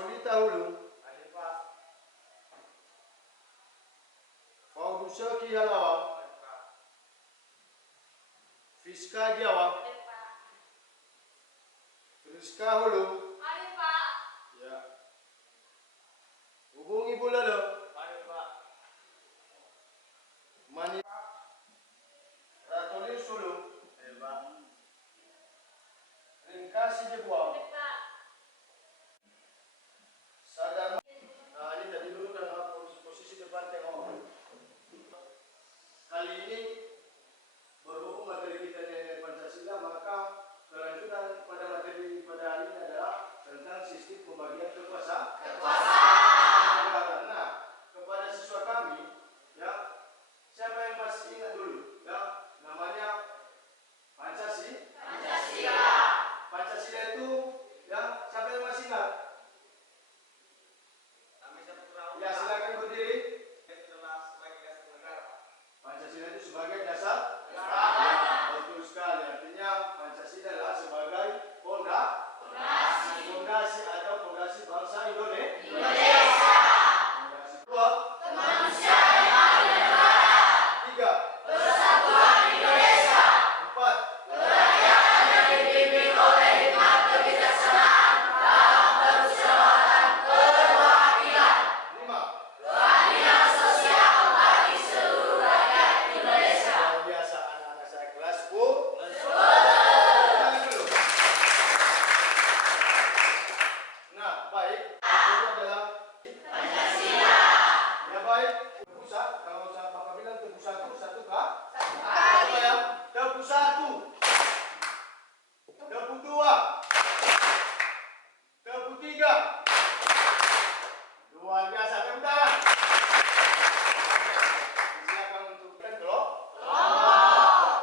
Rasulita hulu. Hadir Pak. Faudusaki halawa. Hadir Pak. Fiska Jawa. Hadir Pak. Friska hulu. Hadir Pak. Ya. Hubungi Ibu Lelo. Hadir Pak. Mani Ratulis hulu. Hadir Pak. Ringkasi Jebuang. Hadir Pak. Sadar. Nah ini tadi dulu kan posisi depan tengok. Kali ini berhubung materi kita dengan Pancasila, maka kelanjutan pada materi pada hari ini adalah tentang sistem pembagian kekuasaan. Nah, kepada siswa kami, ya, siapa yang masih ingat dulu, ya, namanya Pancasila. Pancasila itu, ya, siapa yang masih ingat? Kami siapa tahu. Ya, silakan berdiri. Adalah sebagai dasar negara. Pancasila itu sebagai dasar. Ya, betul sekali. Artinya Pancasila adalah sebagai fondasi atau fondasi bangsa Indonesia. Fondasi kedua, Kemanusiaan yang adil dan beradab. tiga, Persatuan Indonesia. empat, Kerakyatan yang dipimpin oleh hikmat kebijaksanaan dalam permusyawaratan kebahagiaan. lima. Keadilan sosial bagi seluruh rakyat Indonesia. Luar biasa anak-anak saya kelas 10. Tangan dulu. Nah, baik. Itu adalah Pancasila. ya baik. Pusat, kalau Bapak bilang tepu satu, satu kah? Kali. Ya, tepu satu, tepu dua, tepu tiga. Luar biasa, tepuk tangan. Silakan untuk kelompok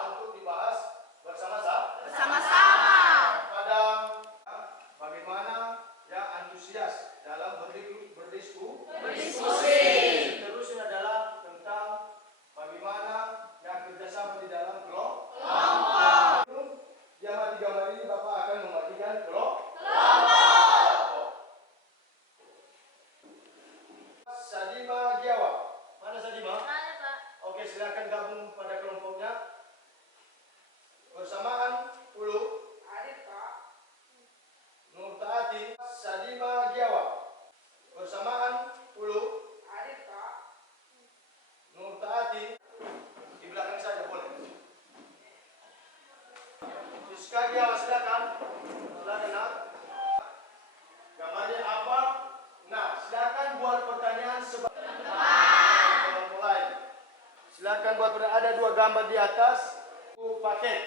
untuk dibahas bersama-sama. Bersama-sama. Pada bagaimana ya antusias dalam berdiskusi. Seterusnya adalah tentang bagaimana yang kerjasama di dalam kelompok. Jam 3 ini Bapak akan membagikan kelompok. Sadima Giawa. Mana Sadima? Ada Pak. Oke, silakan gabung pada kelompoknya. Bersamaan Ulu. Hadir Pak. Nur Taati. Sadima Giawa. Bersamaan Ulu. Hadir Pak. Nur Taati. Di belakang saja boleh. Siska Giawa, silakan. Silakan nak. Gambarnya apa? Nah, silakan buat pertanyaan kelompok lain. Silakan buat pertanyaan. Ada 2 gambar di atas. Paket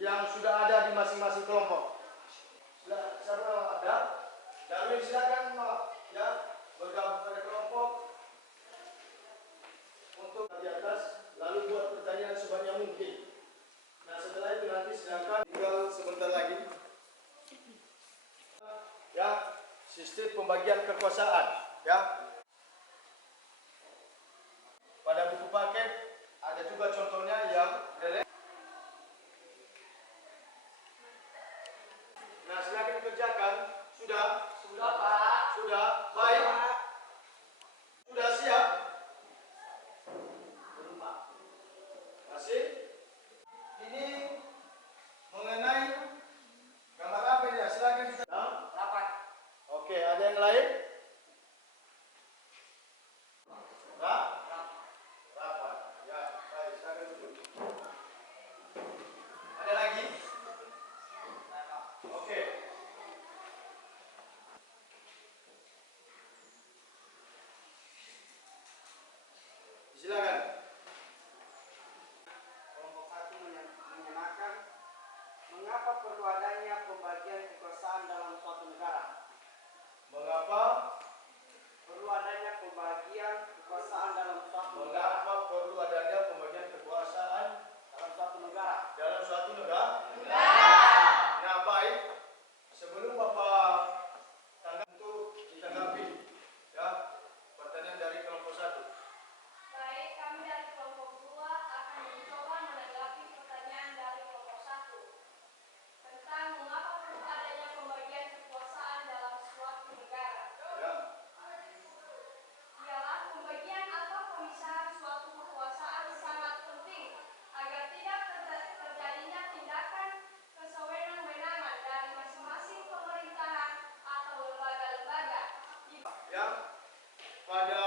yang sudah ada di masing-masing kelompok. Siapa ada? Darwin, silakan ya bergabung pada kelompok untuk di atas, lalu buat pertanyaan sebanyak mungkin. Nah setelah itu nanti silakan tinggal sebentar lagi. Ya, sistem pembagian kekuasaan. Ya. Pada buku paket ada juga contohnya yang relate. Nah, silakan kerjakan. Sudah? Sudah Pak. Sudah? Baik. Sudah siap? Belum Pak. Masih? Ini mengenai gambar apa ini? Silakan kita. Rapat. Oke, ada yang lain? Rapat. Ya, baik. Silakan duduk. Ada lagi? Oke. Silakan. Kelompok 1 menyematkan mengapa perlu adanya pembagian kekuasaan dalam suatu negara. Mengapa? Perlu adanya pembagian kekuasaan dalam suatu negara. Mengapa perlu adanya pembagian kekuasaan Dalam suatu negara. dalam suatu negara? Nah, baik. Sebelum Bapak tanggap untuk ditanggapi, ya, pertanyaan dari kelompok 1. Baik, kami dari kelompok 2 akan mencoba menanggapi pertanyaan dari kelompok 1 tentang ya pada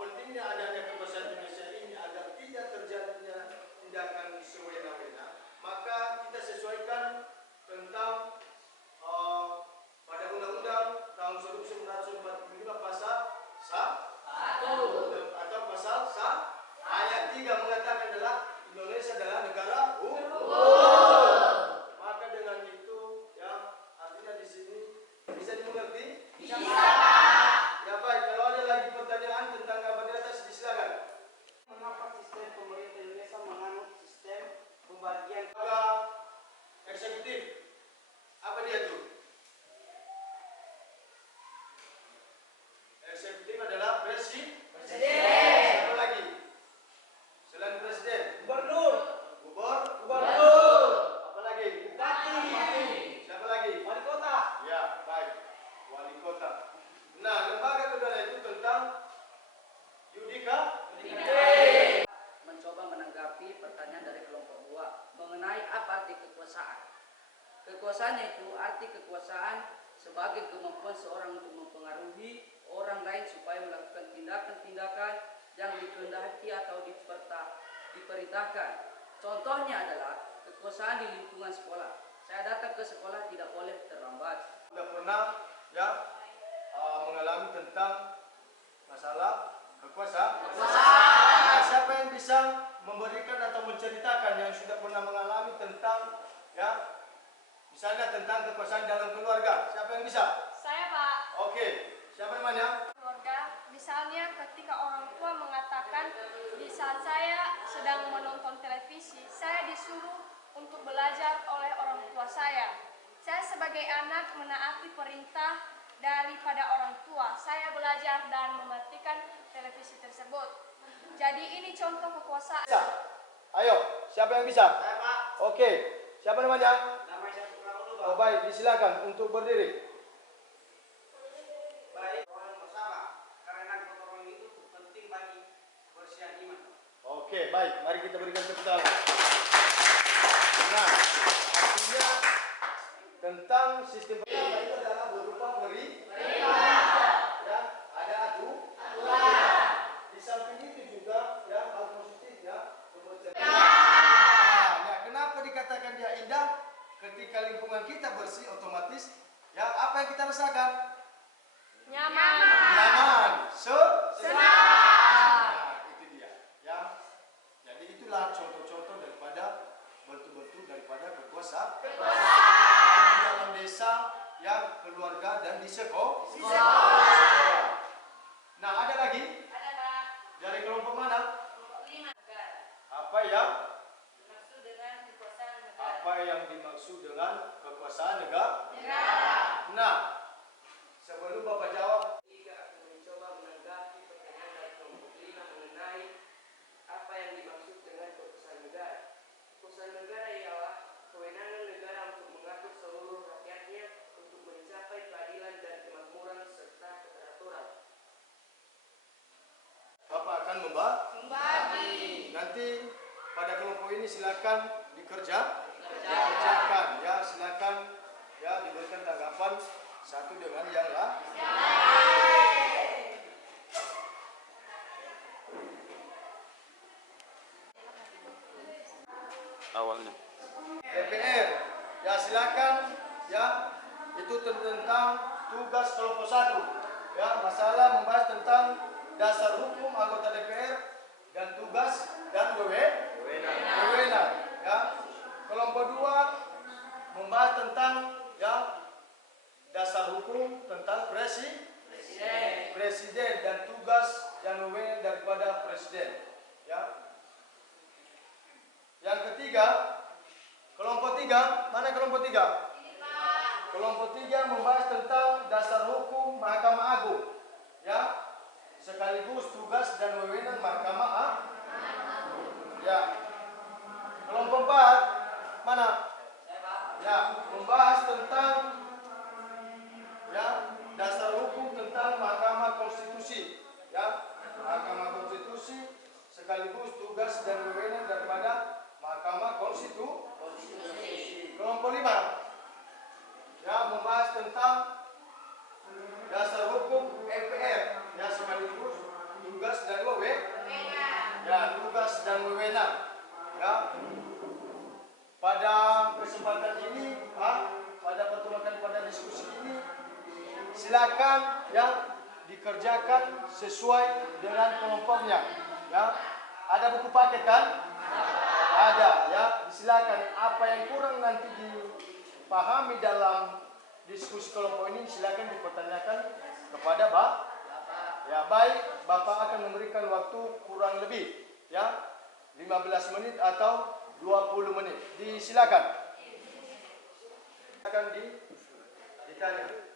pentingnya adanya kekuasaan Indonesia ini agar tidak terjadinya tindakan sewena-wena, maka kita sesuaikan tentang pada Undang-Undang tahun 1945 pasal 1 atau pasal ayat 3 mengatakan adalah Indonesia adalah negara hukum. Maka dengan itu ya artinya di sini bisa dimengerti? Bisa. Ya baik, kalau ada lagi pertanyaan tentang gambar di atas silakan. Mengapa sistem pemerintah Indonesia menganut sistem pembagian Lembaga eksekutif apa dia tuh? Eksekutif adalah presiden. Siapa lagi? Selain presiden? gubernur, Gubernur. Apa lagi? bupati, Siapa lagi? wali kota? Ya, baik. Wali kota. Nah, lembaga kedua itu tentang yudika. Mencoba menanggapi pertanyaan dari kelompok 2 mengenai apa arti kekuasaan. Kekuasaan itu arti kekuasaan sebagai kemampuan seorang untuk mempengaruhi orang lain supaya melakukan tindakan-tindakan yang dikehendaki atau diperintahkan. Contohnya adalah kekuasaan di lingkungan sekolah. Saya datang ke sekolah tidak boleh terlambat. Sudah pernah ya mengalami tentang masalah kekuasaan. Nah, siapa yang bisa memberikan atau menceritakan yang sudah pernah mengalami tentang ya misalnya tentang kekuasaan dalam keluarga? Siapa yang bisa? Saya, Pak. Oke, siapa namanya? Keluarga, misalnya ketika orang tua mengatakan di saat saya sedang menonton televisi, saya disuruh untuk belajar oleh orang tua saya. Saya sebagai anak menaati perintah daripada orang tua. Saya belajar dan mematikan televisi tersebut. Jadi ini contoh kekuasaan. Bisa. Ayo, siapa yang bisa? Saya Pak, Oke, siapa namanya? nama saya Sukarno Oh baik, disilakan untuk berdiri. Baik, orang bersama, karena gotong royong itu penting bagi kebersihan iman. Oke, baik, mari kita berikan tepuk tangan. Nah, artinya tentang sistem perintah itu adalah berupa ya, ada aturan. Di samping itu juga ya hal positif ya, kebersihan. Nah, kenapa dikatakan dia indah? Ketika lingkungan kita bersih, otomatis ya apa yang kita rasakan? Nyaman, senang. Nah, itu dia. Ya, jadi itulah contoh-contoh daripada bentuk-bentuk daripada kekuasaan. Di dalam desa, ya keluarga dan di sekolah. Nah, ada lagi? Ada Pak, Dari kelompok mana? kelompok 5 negara. Apa yang Dimaksud dengan kekuasaan negara. apa yang dimaksud dengan kekuasaan negara? Negara. Nah, sebelum Bapak jawab, Tiga akan mencoba menanggapi pertanyaan dari kelompok 5 mengenai apa yang dimaksud dengan kekuasaan negara. Kekuasaan negara ialah kewenangan negara untuk mengatur seluruh rakyatnya untuk mencapai keadilan dan kemakmuran serta keteraturan. Bapak akan membagi. Nanti pada kelompok ini silakan dikerjakan ya, silakan ya diberikan tanggapan satu dengan yang lain. Awalnya. DPR ya silakan ya itu tentang tugas kelompok 1 ya, masalah membahas tentang dasar hukum anggota DPR dan tugas dan wewenang ya. Kelompok 2 membahas tentang ya dasar hukum tentang presiden dan tugas dan wewenang daripada presiden ya. Yang ketiga, kelompok 3, mana kelompok 3? Kelompok 3 membahas tentang dasar hukum Mahkamah Agung ya, sekaligus tugas dan wewenang Mahkamah ya. Kelompok 4 mana? Ya, membahas tentang ya dasar hukum tentang Mahkamah Konstitusi ya, Mahkamah Konstitusi sekaligus tugas dan wewenang daripada Mahkamah Konstitusi. Kelompok 5 ya membahas tentang dasar silakan yang dikerjakan sesuai dengan kelompoknya. Ya, ada buku paket kan? Ada ya. Silakan apa yang kurang nanti dipahami dalam diskusi kelompok ini silakan dipertanyakan kepada Bapak. Ya, baik, Bapak akan memberikan waktu kurang lebih ya 15 menit atau 20 menit. Disilakan. Akan ditanya.